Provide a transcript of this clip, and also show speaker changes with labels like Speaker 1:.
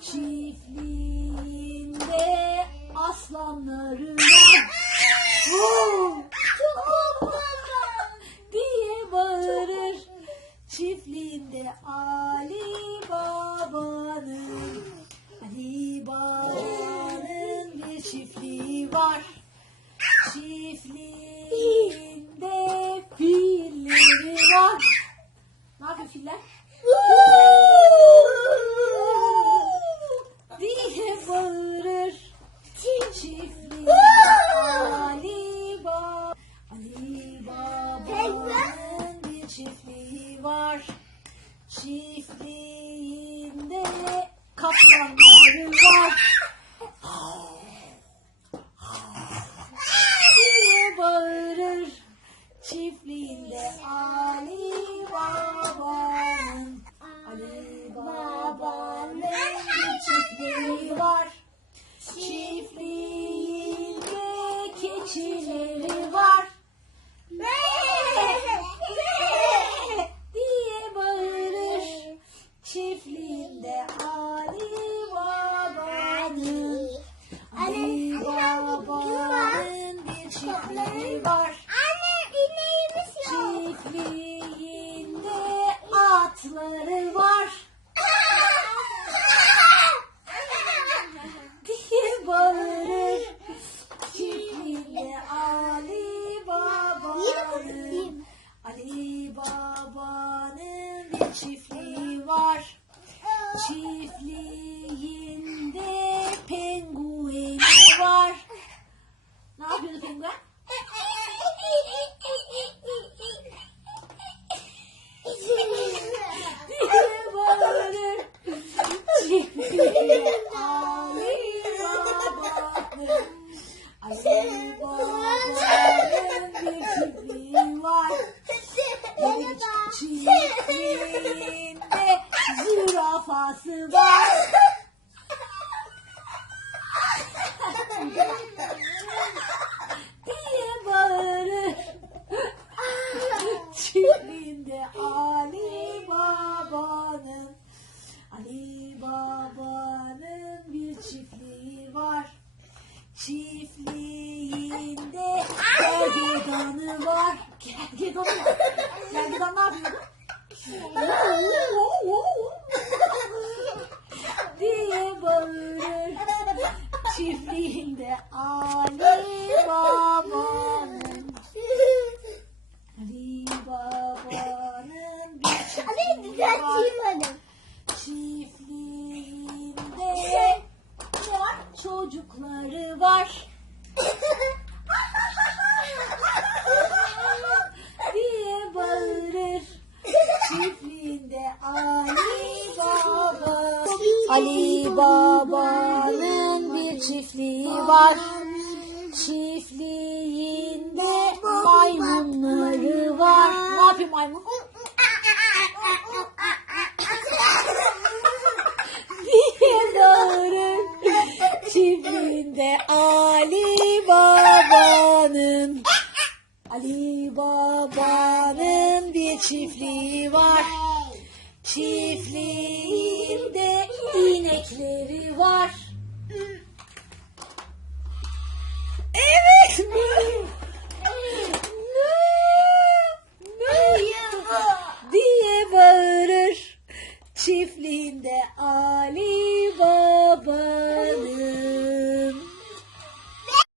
Speaker 1: Çiftliğinde aslanların diye bağırır. Çiftliğinde Ali Baba'nın Ali Baba'nın bir çiftliği var. Çiftliğinde filleri var. Ne yapıyor filler? Çiftliğinde kaplanları var. Çiftliğinde atları var. diye bağırır. Çiftliğinde Ali Baba'nın Ali Baba'nın bir çiftliği var. Çiftliğinde pengueni var. Ne yapıyordu penguen? diye bağırır. Çiftliğinde Ali Baba'nın Ali Baba'nın bir çiftliği var. Çiftliğinde zürafası var. diye bağırır. Çiftliğinde Ali Baba'nın Ali Baba'nın bir çiftliği var. Çiftliğinde gergedanı var. Gergedan var. Gergedan ne yapıyordu? diye bağırır. Çiftliğinde Ali Baba'nın Ali Baba'nın bir çiftliği var. Çiftliğinde ne var? Çocukları var. diye bağırır. Çiftliğinde Ali Baba. Ali Baba'nın bir çiftliği var. Çiftliğinde maymunları var. Ne yapıyor maymun? diye bağırır. Çiftliğinde Ali Baba'nın Ali Baba'nın bir çiftliği var. Çiftliğinde inekleri var.